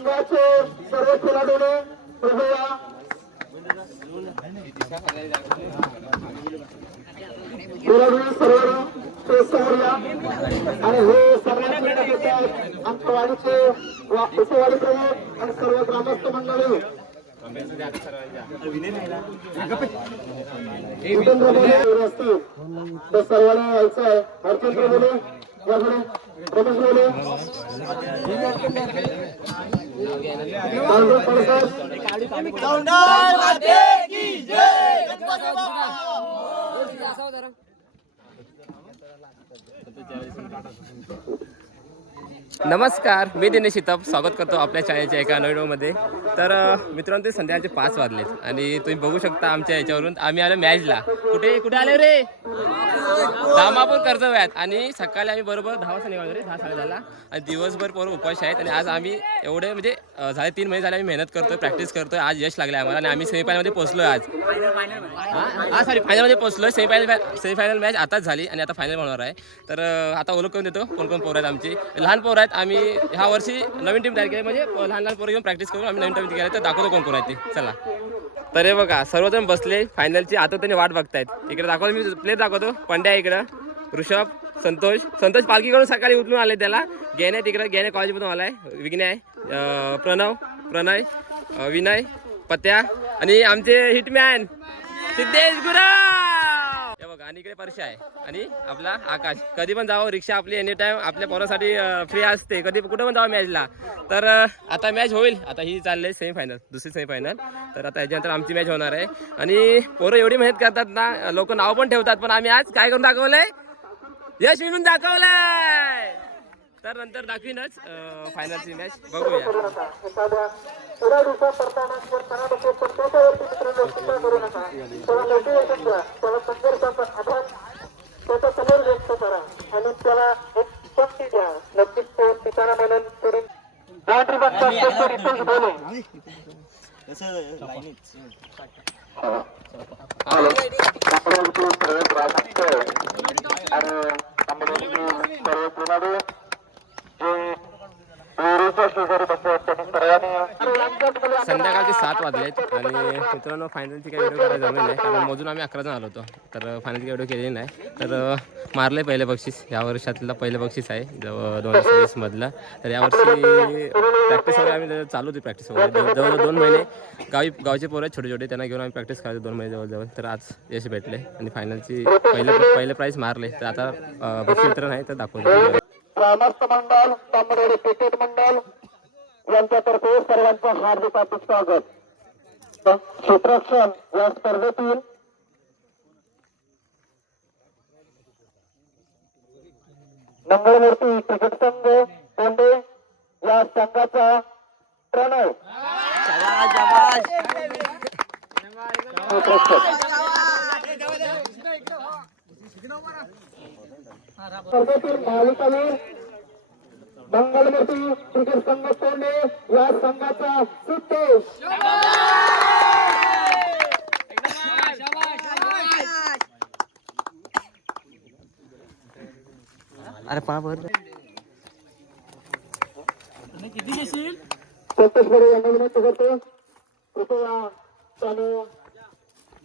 संघाचे सर्व खेळाडूने कृपया सर्व समोर या आणि हे सर्वांचे अंकवाडीचे उपवाडी प्रमुख आणि सर्व ग्रामस्थ मंडळी जितेंद्र बोले असतील तर सर्वांना यायचं आहे. हरचंद्र बोले याकडे रमेश बोले नमस्कार, मी दिनेश शितप स्वागत करतो आपल्या शाळेच्या एका व्हिडिओमध्ये. तर मित्रांनो, ते संध्याकाळचे 5 वाजलेत आणि तुम्ही बघू शकता आमच्या याच्यावरून आम्ही आलो मॅचला. कुठे आले रे? दामापूर कर्जव्यात. आणि सकाळी आम्ही बरोबर 10 वाजता निघालो रे, 10-10:30 आणि दिवसभर पोरं उपाशी आहेत. आणि आज आम्ही एवढे म्हणजे झाले 3 महिने झाले आम्ही मेहनत करतोय, प्रॅक्टिस करतोय. आज यश लागले आम्हाला आणि आम्ही सेमीफायनलमध्ये पोहोचलोय. आज फायनलमध्ये पोहोचलोय. सेमीफायनल मॅच आताच झाली आणि आता फायनल होणार आहे. तर आता ओळख करून देतो कोण कोण पोरं आहेत आमची. लहान पोरं आहेत. आम्ही ह्या वर्षी नवीन टीम तयार केली, म्हणजे लहान पोरं घेऊन प्रॅक्टिस करून आम्ही नवीन टीम केली. तर दाखवतो कोण कोण आहे ते. चला. तर हे बघा, सर्वजण बसले फायनलची आता त्यांनी वाट बघतायत. इकडे दाखवतो, मी प्लेयर दाखवतो. पंड्या इकडं, ऋषभ, संतोष पालखीकडून सकाळी उठून आले. त्याला गेने तिकडे, गेने कॉलेजमधून आलाय. विघ्नय, प्रणय, विनय, पत्या आणि आमचे हिटमॅन सिद्धेश गुराव. हे बघा, आणि इकडे परशा आहे आणि आपला आकाश. कधी पण जावं, रिक्षा आपली एनी टाइम आपल्या पोरासाठी फ्री असते. कधी कुठं पण जावं मॅचला. तर आता मॅच होईल. आता ही चालली सेमीफायनल, दुसरी सेमीफायनल. तर आता याच्यानंतर आमची मॅच होणार आहे. आणि पोरं एवढी मेहनत करतात ना, लोक नाव पण ठेवतात. पण आम्ही आज काय करून दाखवलंय? यश मिळून दाखवलंय. तर नंतर दाखवीनच फायनलची मॅच. बघूया. संध्याकाळचे 7 वाजलेत आणि मित्रांनो, फायनलची काही व्हिडिओ करायला जमेल नाही, कारण मोजून आम्ही 11 जण आलो होतो. तर फायनलची व्हिडिओ केलेली नाही. तर मारले पहिले बक्षीस. या वर्षातलं पहिलं बक्षीस आहे 2020 मधलं. तर यावर्षी प्रॅक्टिस वगैरे आम्ही चालू होती. प्रॅक्टिस वगैरे जवळजवळ 2 महिने गावचे पोरं आहेत छोटे त्यांना घेऊन आम्ही प्रॅक्टिस करायचो 2 महिने जवळजवळ. तर आज यश भेटले आणि फायनलची पहिले प्राईज मारले. तर आता बक्षीस वितरण आहे, तर दाखवतो. ग्रामस्थ मंडळ, तांबडे क्रिकेट मंडळ यांच्यातर्फे सर्वांचं हार्दिक स्वागत. क्षेत्ररक्षण या स्पर्धेतील मंगळमूर्ती क्रिकेट संघ कोंडे या संघाचा प्रणय स्पर्धेतील मालिकावीर मंगळमूर्ती क्रिकेट संघ कोंडे या संघाचा सिद्धेश. अरे पावर किती घेशील? संतोषकडे यांना विनंती करतो, कृपया त्याने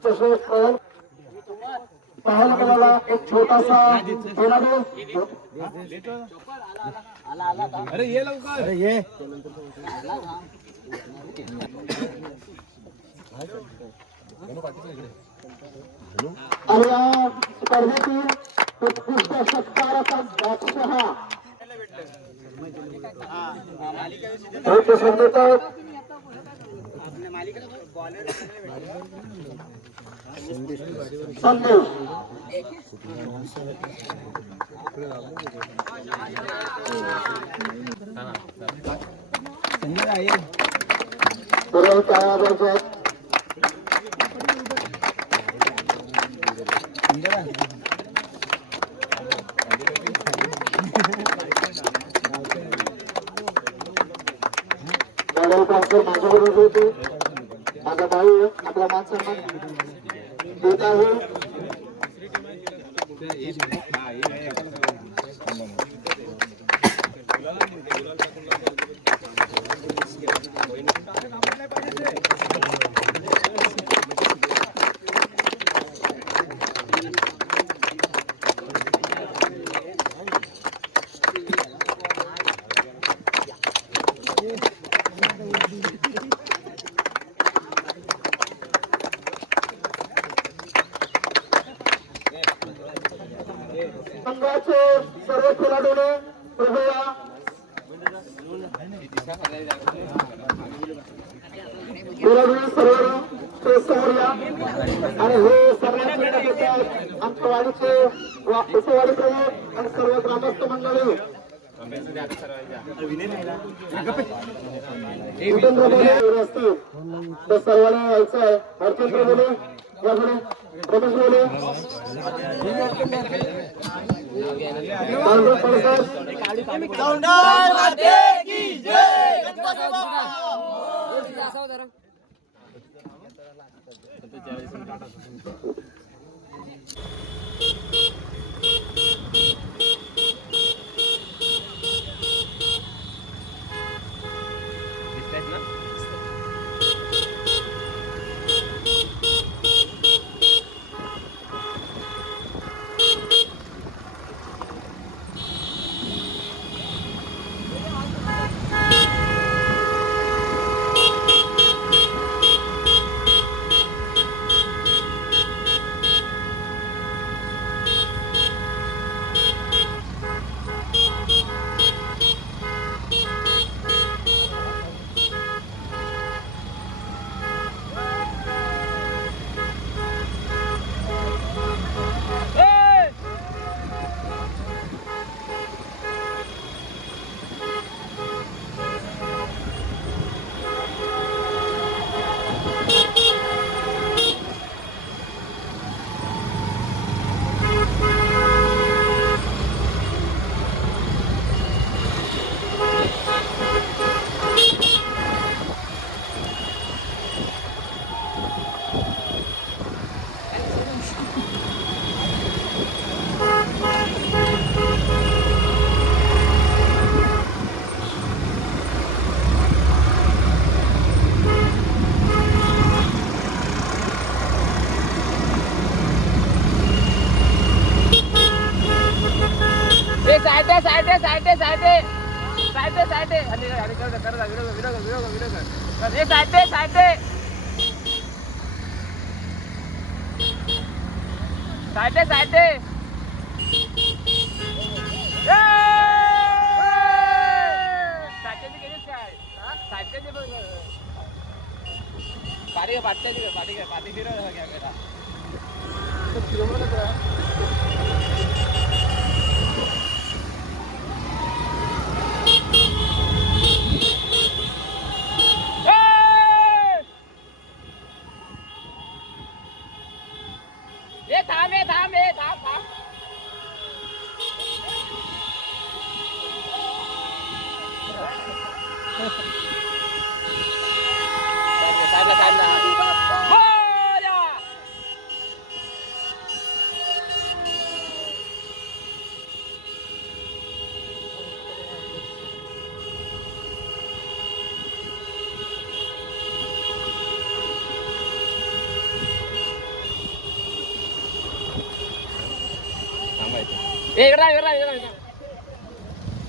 चषक पाहायला मिळाला एक छोटासा खेळाडू. अरे ये लवकर, अरे ये. आणि या स्पर्धेतील उत्कृष्ट षटकाराचा बादशाह संदेश. पुढे काय वाजवायचे? माझा भाऊ आपला मान सन्मान देत आहे. संघाचे सर्व खेळाडूने प्रभूया खेळाडू सर्व समोर या आणि हे सर्व अंकवाडीचे उपवाडी प्रमुख आणि सर्व ग्रामस्थ मंडळी जितेंद्र बोले असतील तर सर्वांना यायचं आहे. हरचंद्र बोले यापुढे रमेश बोले पांडुरंग पडकर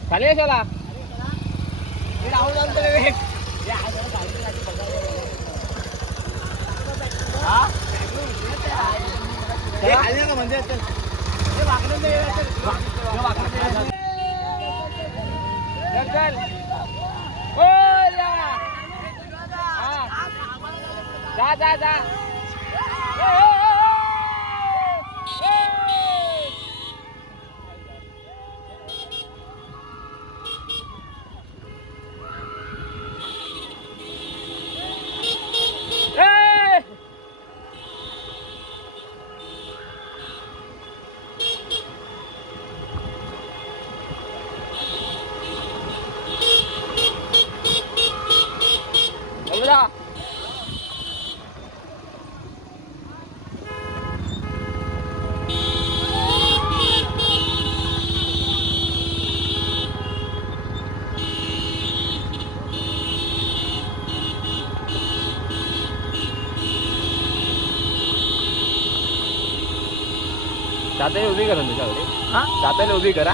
खाली कशाला जा जा जा जाता उभी करा तुझ्याकडे जातायला उभी करा.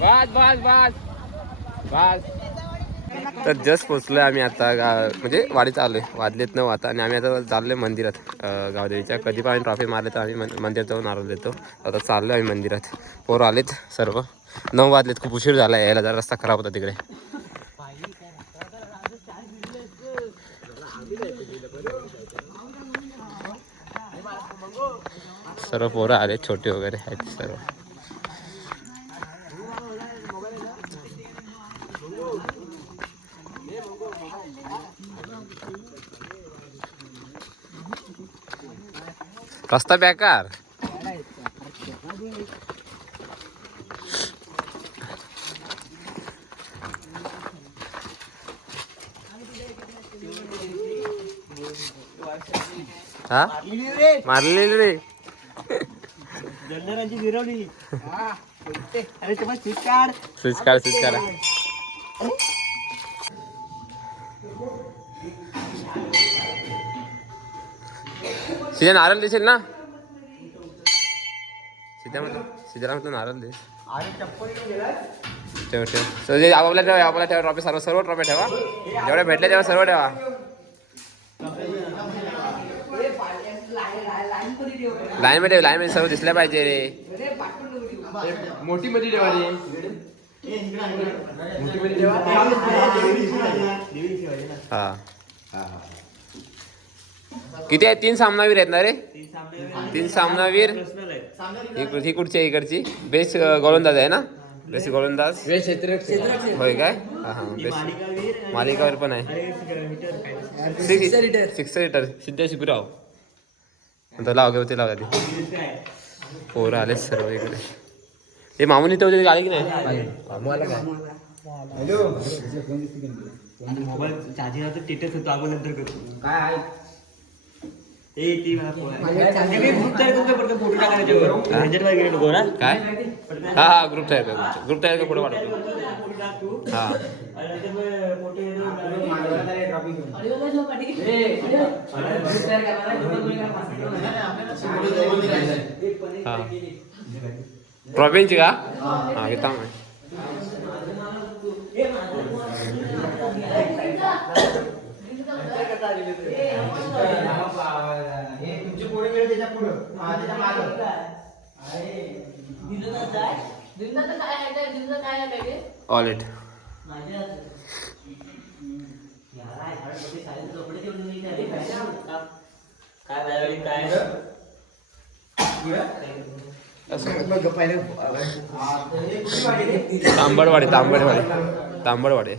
बस बस बस बस. तर जस्ट पोचलोय आम्ही आता म्हणजे वाडीत आलोय. वाजलेत 9 आता आणि आम्ही आता चाललोय मंदिरात गावदेवीच्या. कधी पण आम्ही ट्रॉफी मारले तर आम्ही मंदिरात जाऊन आरोल देतो. आता चाललोय आम्ही मंदिरात. पोरं आलेत सर्व. 9 वाजलेत. खूप उशीर झाला यायला. जरा रस्ता खराब होता तिकडे. सर्व पोरं आले छोटे वगैरे आहेत सर्व. रस्ता बेकार. हा मारलेली रे. जलदरांची मिरवली. अरे तुम्हाला स्विच काढ. स्विच काढ स्विच काढ. सीधा नारळ देशील ना. सीधा म्हटलं नारळ दे. ठेव ठेव. आपापल्या ठेवा आपापल्या ठेवा. ट्रॉफी सर्व ट्रॉफी ठेवा. जेवढ्या भेटल्या तेव्हा सर्व ठेवा. लाईन मध्ये सर्व दिसल्या पाहिजे रे. मोठी मध्ये ठेवा रे. मोठी मध्ये ठेवा. हा किती आहेत. 3 सामनावीर आहेत ना रे. 3 सामनावीर. ही कुठची आहे इकडची. बेस्ट गोलंदाज आहे ना. बेस्ट गोलंदाज होय काय. हा हा बेस्ट मालिकावीर पण आहे. 6 हिटर सिद्धा शिकराव. लाव घेऊ ते लाव आधी. पोरं आले सर्व इकडे. हे मामून इथे होते आले की नाही. मोबाईल चार्जिंग होतं टेटस होतो. आपण नंतर करतो. काय फोटो टाकायचे. काय हा हा ग्रुप तयार फोटो पाठवतो. हा हा ट्रॉफींची का. हा घेता ऑल इट. तांबडवाडी.